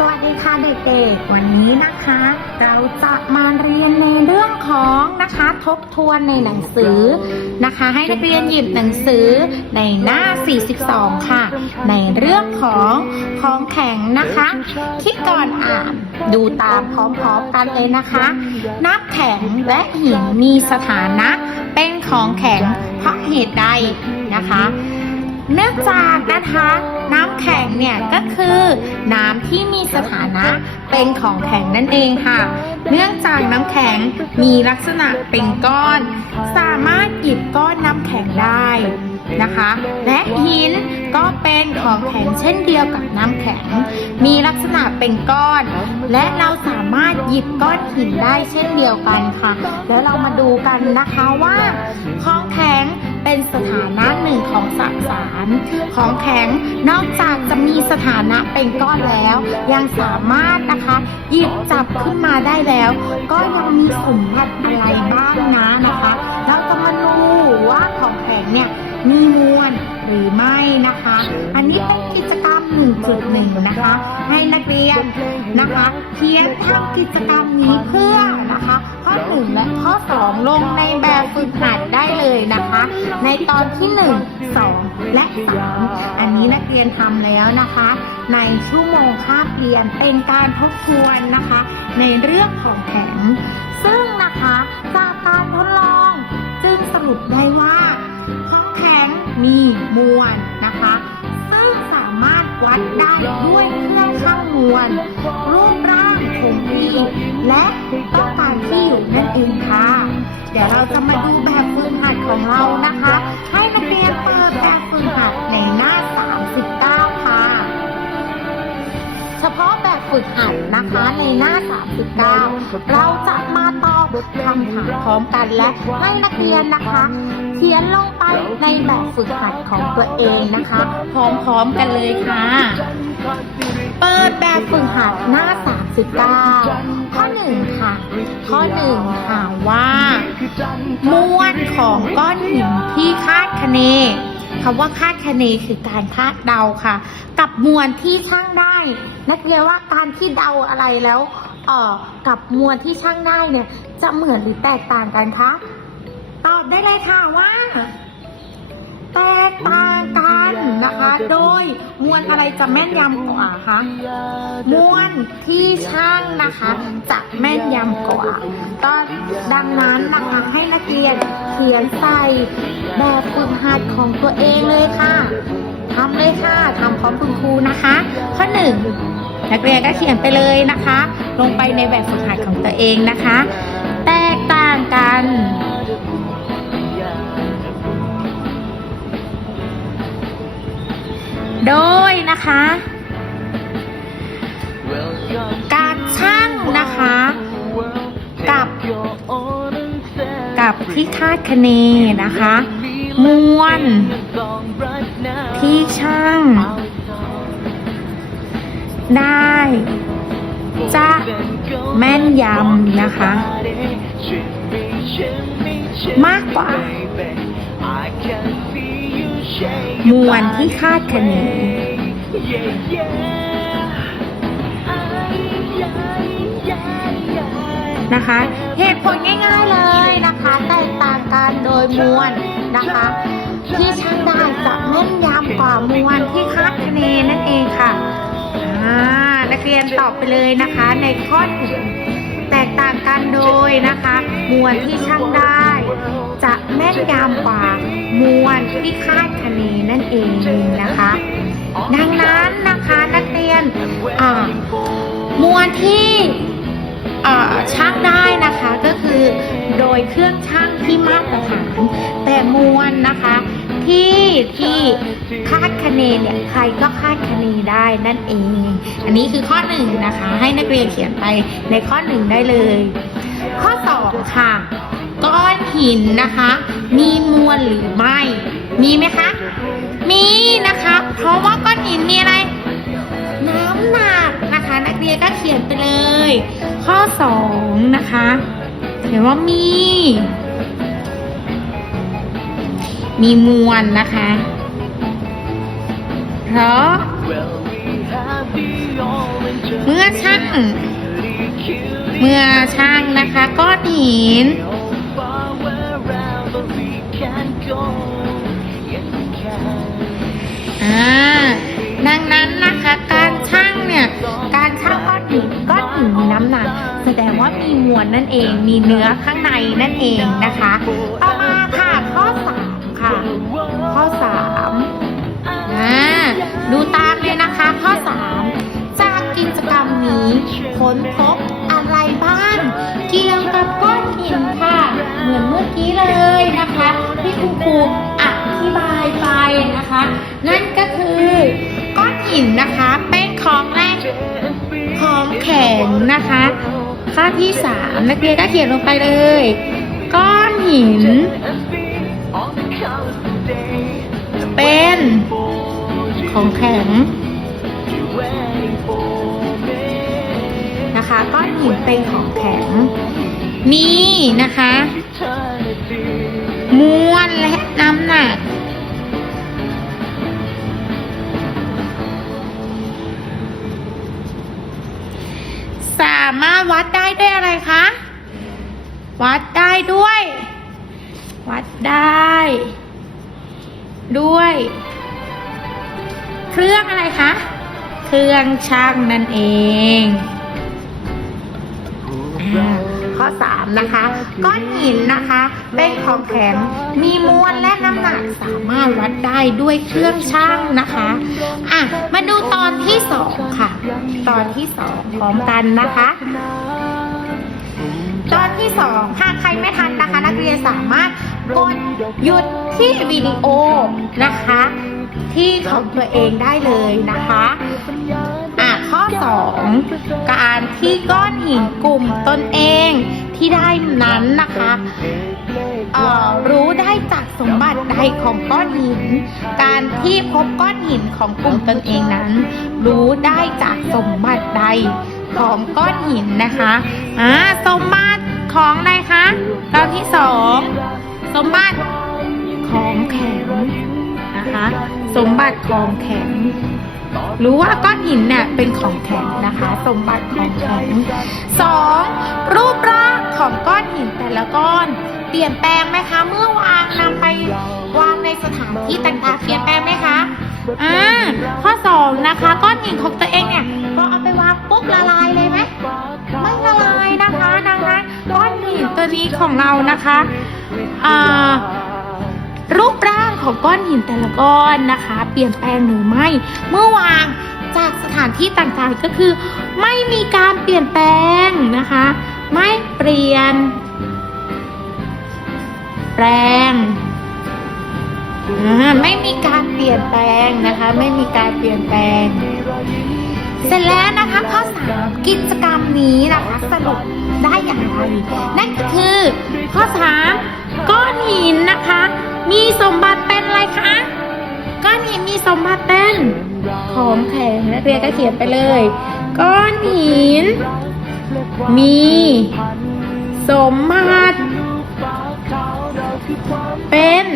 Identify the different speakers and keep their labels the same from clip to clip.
Speaker 1: สวัสดีค่ะเด็กๆ วันนี้นะคะ เราจะมาเรียนในเรื่องของนะคะทบทวนในหนังสือนะคะ ให้นักเรียนหยิบหนังสือในหน้า 42 ค่ะ ในเรื่องของของแข็งนะคะที่ก่อนอ่านดูตามพร้อมๆกันเลยนะคะน้ำแข็งและหินมีสถานะ เป็นของแข็งเพราะเหตุใดนะคะ เนื่องจากนะคะน้ำแข็งเนี่ยก็คือน้ำที่มีสถานะเป็นของแข็งนั่นเองค่ะ เนื่องจากน้ำแข็งมีลักษณะเป็นก้อน สามารถหยิบก้อนน้ำแข็งได้ นะคะ และหินก็เป็นของแข็งเช่นเดียวกับน้ำแข็ง มีลักษณะเป็นก้อน และเราสามารถหยิบก้อนหินได้เช่นเดียวกันค่ะ แล้วเรามาดูกันนะคะว่าของแข็งเป็นสถานะหนึ่งของสสาร ของแข็งนอกจากจะมีสถานะเป็นก้อนแล้ว ยังสามารถนะคะหยิบจับขึ้นมาได้แล้ว ก็ยังมีสมบัติอะไรบ้างนะนะคะเราจะมาดูว่าของแข็งเนี่ย มีมวลหรือไม่นะคะ อันนี้เป็นกิจกรรม 1.1 นะคะ ให้นักเรียนนะคะเขียนทำกิจกรรมนี้เพื่อนะคะ ข้อ 1 และข้อ 2 ลงในแบบฝึกหัดได้เลยนะคะ ในตอนที่ 1 2 และ 3 อันนี้นักเรียนทำแล้วนะคะ ในชั่วโมงคาบเรียนเป็นการทบทวนนะคะ ในเรื่องของแข็งซึ่งนะคะจากการทดลอง จึงสรุปได้ว่าของแข็ง มีมวลนะคะ ซึ่งสามารถวัดได้ด้วยเครื่องชั่งมวลรูปร่างคงที่และต้องการที่อยู่นั่นเองค่ะ เดี๋ยวเราจะมาดูแบบฝึกหัดของเรานะคะ ให้นักเรียนเปิดแบบฝึกหัดในหน้า เฉพาะแบบฝึกหัดนะคะในหน้า 39 เราจะมาตอบคำถามพร้อมกันและให้นักเรียนนะคะ เขียนลงไปในแบบฝึกหัดของตัวเองนะคะ พร้อมๆกันเลยค่ะ เปิดแบบฝึกหัดหน้า 39 ข้อ 1 ค่ะ ข้อ1ถามว่า มวลของก้อนหินที่คาดคะเน คำว่าคาดคะเนคือการคาดเดาค่ะ กับมวลที่ช่างได้ นักเรียนว่าการที่เดาอะไรแล้วเอ่อกับมวลที่ช่างได้เนี่ย จะเหมือนหรือแตกต่างกันคะตอบได้เลยค่ะว่า แตกต่างกันนะคะ โดยมวลอะไรจะแม่นยำกว่าคะมวลที่ช่างนะคะจะแม่นยำกว่าก็ดังนั้นนะคะให้นักเรียนเขียนใส่แบบฝึกหัดของตัวเองเลยค่ะทำเลยค่ะทำพร้อมคุณครูนะคะ ข้อหนึ่งนักเรียนก็เขียนไปเลยนะคะ ลงไปในแบบฝึกหัดของตัวเองนะคะ แตกต่างกัน โดยนะคะ การช่างนะคะ กับกับที่คาดคะเนนะคะมวลที่ช่าง ได้จะแม่นยำนะคะ มากกว่า มวลที่คาดคะเนนะคะ เหตุผลง่ายๆเลยนะคะแตกต่างกันโดยมวลนะคะ ที่ช่างได้จะแม่นยำกว่ามวลที่คาดคะเนนั่นเองค่ะอ่านตอบไปเลยนะคะในข้อหนึ่งแตกต่างกันโดยนะคะ มวลที่ช่างได้ จะแม่นยำกว่ามวลที่คาดคะเนนั่นเองนะคะ ดังนั้นนะคะนักเรียนอ่ามวลที่อ่าช่างได้นะคะก็คือโดยเครื่องช่างที่มาตรฐานแต่มวลนะคะที่ที่คาดคะเนเนี่ยใครก็คาดคะเนได้นั่นเอง อันนี้คือข้อหนึ่งนะคะ ให้นักเรียนเขียนไปในข้อหนึ่งได้เลย ข้อสองค่ะ ก้อนหินนะคะ มีมวลหรือไม่ มีไหมคะ มีนะคะ เพราะว่าก้อนหินมีอะไร น้ำหนักนะคะ นักเรียนก็เขียนไปเลย ข้อสองนะคะเขียนว่ามี มีมวลนะคะ เพราะ เมื่อช่างเมื่อช่างนะคะก้อนหิน อ่าดังนั้นนะคะการช่างเนี่ยการช่างก้อนหินก้อนหินมีน้ำหนัก แสดงว่ามีมวลนั่นเองมีเนื้อข้างในนั่นเองนะคะ ต่อมาค่ะข้อสามค่ะ ข้อสามอ่าดูตามเลยนะคะข้อสามจากกิจกรรมนี้ค้นพบอะไรบ้าง เกี่ยวกับก้อนหินค่ะ เหมือนเมื่อกี้เลยนะคะ ที่คุณครูอธิบายไปนะคะ นั่นก็คือก้อนหินนะคะ เป็นของแรกของแข็งนะคะข้อที่สามนักเรียนก็เขียนลงไปเลย ก้อนหิน เป็นของแข็งนะคะก้อนหินเป็นของแข็งมีนะคะ มวลและน้ำหนัก สามารถวัดได้ด้วยอะไรคะ วัดได้ด้วย วัดได้ ด้วย เครื่องอะไรคะ เครื่องช่างนั่นเอง ข้อ 3 นะคะ ก้อนหินนะคะ เป็นของแข็งมีมวลและน้ำหนักสามารถวัดได้ด้วยเครื่องช่างนะคะอะมาดูตอนที่ 2 ค่ะ ตอนที่2พร้อมกันนะคะตอนที่2ถ้าใครไม่ทันนะคะ นักเรียนสามารถกดหยุดที่วิดีโอนะคะ ที่ของตัวเองได้เลยนะคะอะ ข้อ 2 การที่ก้อนหินกลุ่มตนเองที่ได้นั้นนะคะรู้ได้จากสมบัติใดของก้อนหิน การที่พบก้อนหินของกลุ่มตนเองนั้น รู้ได้จากสมบัติใดของก้อนหินนะคะอ่าสมบัติของอะไรคะตอนที่สองสมบัติของแข็งนะคะ สมบัติของแข็ง รู้ว่าก้อนหินเนี่ยเป็นของแข็งนะคะ สมบัติของแข็งสองรูปร่างของก้อนหินแต่ละก้อน เปลี่ยนแปลงไหมคะ เมื่อวางนำไปวางในสถานที่ต่างๆเปลี่ยนแปลงไหมคะอ่าข้อสองนะคะ ก้อนหินของตัวเองเนี่ยพอเอาไปวางปุ๊บละลายเลยไหมไม่ละลายนะคะดังนั้นก้อนหินตัวนี้ของเรานะคะอ่า รูปร่างของก้อนหินแต่ละก้อนนะคะ เปลี่ยนแปลงหรือไม่ เมื่อวางจากสถานที่ต่างๆก็คือ ไม่มีการเปลี่ยนแปลงนะคะ ไม่เปลี่ยน แปลงไม่มีการเปลี่ยนแปลงนะคะ ไม่มีการเปลี่ยนแปลง เสร็จแล้วนะคะข้อสามกิจกรรมนี้นะคะสรุปได้อย่างไรนั่นก็คือ ข้อสามก้อนหินนะคะ มีสมบัติเป็นอะไรคะ ก้อนหินมีสมบัติเป็นของแข็งนักเรียนก็เขียนไปเลย ก้อนหิน มี สมบัติ เป็น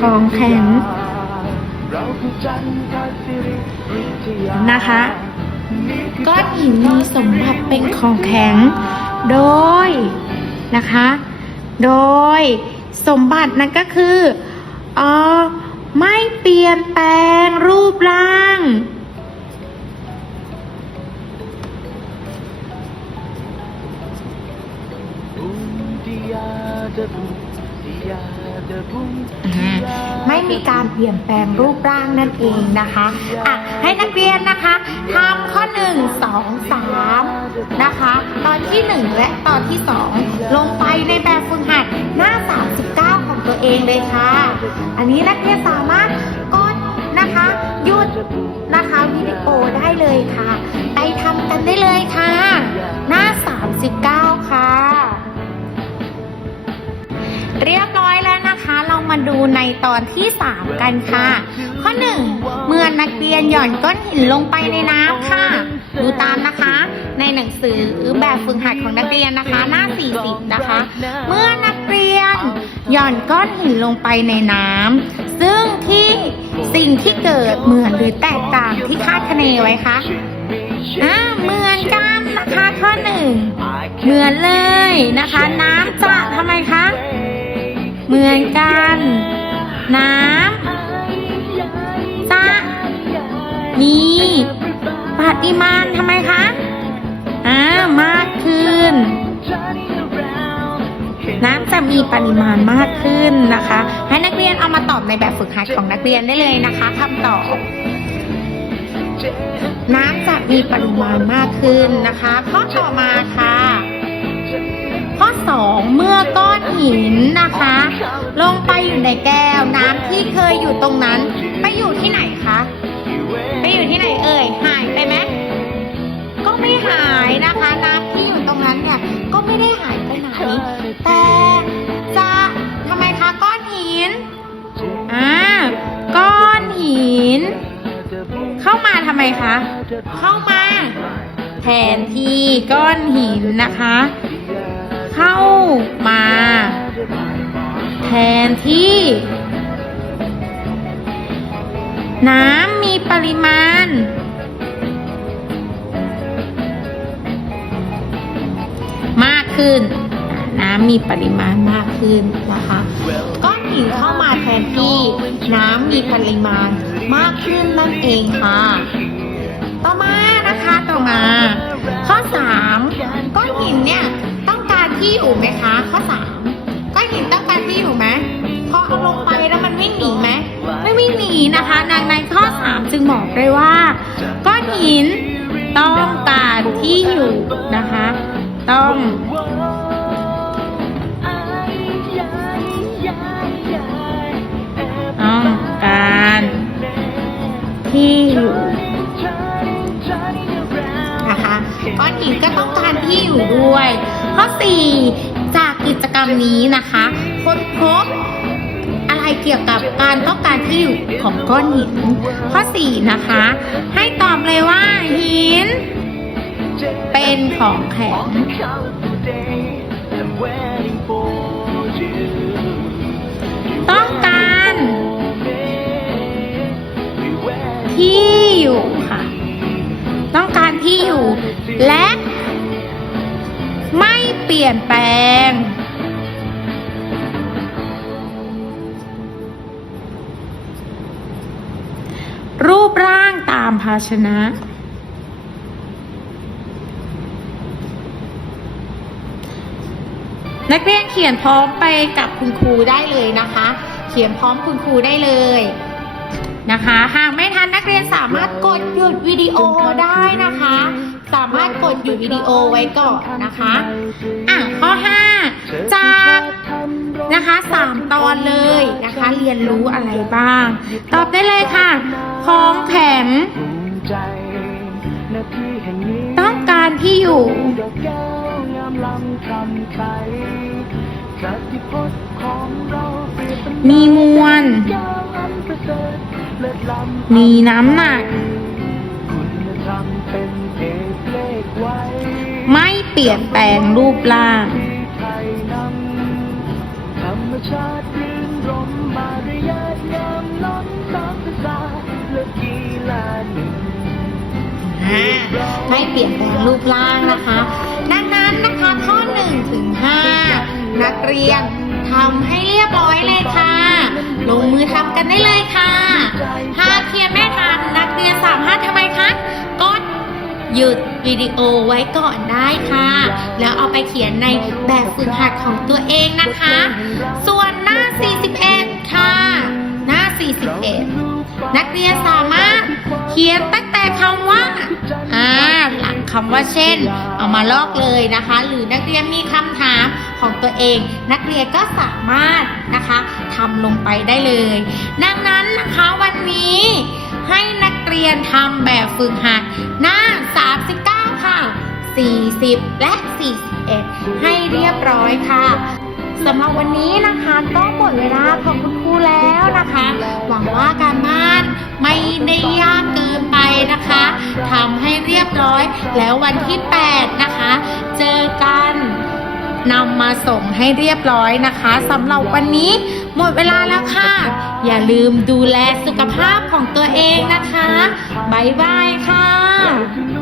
Speaker 1: ของแข็งนะคะ ก้อนหินมีสมบัติเป็นของแข็ง โดยนะคะ โดยสมบัตินั้นก็คือออไม่เปลี่ยนแปลงรูปร่าง ไม่มีการเปลี่ยนแปลงรูปร่างนั่นเองนะคะอะให้นักเรียนนะคะทำข้อ 1 2 3 นะคะ ตอนที่ 1 และตอนที่ 2 ลงไปในแบบฝึกหัดหน้า 39 ของตัวเองเลยค่ะ อันนี้นักเรียนสามารถกดนะคะหยุดนะคะวิดีโอได้เลยค่ะ ไปทำกันได้เลยค่ะ หน้า3 ในตอนที่ 3 กันค่ะ ข้อ 1 เมื่อนักเรียนหย่อนก้อนหินลงไปในน้ำค่ะ ดูตามนะคะ ในหนังสือแบบฝึกหัดของนักเรียนนะคะ หน้า 40 นะคะ เมื่อนักเรียนหย่อนก้อนหินลงไปในน้ำซึ่งที่สิ่งที่เกิดเหมือนหรือแตกต่างที่คาดคะเนไว้คะอ่าเหมือนกันนะคะข้อหนึ่งเหมือนเลยนะคะ น้ำจะทำไมคะ เหมือนกัน น้ำจะมีปริมาณทำไมคะอ่ามากขึ้น น้ำจะมีปริมาณมากขึ้นนะคะ ให้นักเรียนเอามาตอบในแบบฝึกหัดของนักเรียนได้เลยนะคะคำตอบน้ำจะมีปริมาณมากขึ้นนะคะ ข้อต่อมาค่ะ ข้อ2เมื่อก้อน หินนะคะ ลงไปอยู่ในแก้วน้ำที่เคยอยู่ตรงนั้น ไปอยู่ที่ไหนคะไปอยู่ที่ไหนเอ่ยหายไปไหมก็ไม่หายนะคะ น้ำที่อยู่ตรงนั้นเนี่ยก็ไม่ได้หายไปไหน แต่จะทำไมคะก้อนหินอ่าก้อนหิน เข้ามาทำไมคะเข้ามาแทนที่ก้อนหินนะคะ เข้ามา แทนที่ น้ำมีปริมาณ มากขึ้น น้ำมีปริมาณมากขึ้นนะคะก้อนหินเข้ามาแทนที่ น้ำมีปริมาณมากขึ้นนั่นเองค่ะ ต่อมานะคะต่อมา ข้อ 3 ก้อนหินเนี่ยต้องการที่อยู่ไหมคะ ข้อ 3 นีนะคะดังนั้นข้อ 3 จึงบอกได้ว่า ก้อนหินต้องการที่อยู่นะคะ ต้องต้องการที่อยู่นะคะก้อนหินก็ต้องการที่อยู่ด้วย ข้อ 4 จากกิจกรรมนี้นะคะ ค้นพบ เกี่ยวกับการต้องการที่อยู่ของก้อนหิน ข้อ 4 นะคะ ให้ตอบเลยว่าหิน เป็นของแข็งต้องการ ที่อยู่ค่ะ ต้องการที่อยู่ และ ไม่เปลี่ยนแปลงามภาชนะ นักเรียนเขียนพร้อมไปกับคุณครูได้เลยนะคะ เขียนพร้อมคุณครูได้เลยนะคะ หากไม่ทันนักเรียนสามารถกดหยุดวิดีโอได้นะคะ สามารถกดหยุดวิดีโอไว้ก่อนนะคะอะข้อ 5 จากนะคะสามตอนเลยนะคะ เรียนรู้อะไรบ้าง ตอบได้เลยค่ะ ของแข็ง ต้องการที่อยู่มีมวล มีน้ำหนัก ไม่เปลี่ยนแปลงรูปร่าง
Speaker 2: ธรรมชาติรื่นรมมารยาทงามล้ำซ้ำภาษาและกีฬาหนึ่ง
Speaker 1: อ่า ไม่เปลี่ยนแปลงรูปร่างนะคะ ดังนั้นนะคะข้อ1ถึง5นักเรียนทำให้เรียบร้อยเลยค่ะ ลงมือทำกันได้เลยค่ะ หากเขียนไม่ทันนักเรียนสามารถทำไมคะกดหยุดวิดีโอไว้ก่อนได้ค่ะ แล้วเอาไปเขียนในแบบฝึกหัดของตัวเองนะคะ ส่วนหน้า 41 ค่ะ หน้า 41 นักเรียนสามารถ เขียนตั้งแต่คำว่าอ่าหลังคำว่าเช่น เอามาลอกเลยนะคะ หรือนักเรียนมีคำถามของตัวเอง นักเรียนก็สามารถนะคะทำลงไปได้เลย ดังนั้นนะคะวันนี้ให้นักเรียนทำแบบฝึกหัดหน้า 39 ค่ะ 40 และ 41 ให้เรียบร้อยค่ะ สำหรับวันนี้นะคะก็หมดเวลาของคุณครูแล้วนะคะ หวังว่าการบ้านไม่ได้ยากเกินไปนะคะทำให้เรียบร้อย แล้ววันที่ 8 นะคะ เจอกันนำมาส่งให้เรียบร้อยนะคะสำหรับวันนี้หมดเวลาแล้วค่ะ อย่าลืมดูแลสุขภาพของตัวเองนะคะ บ๊ายบายค่ะ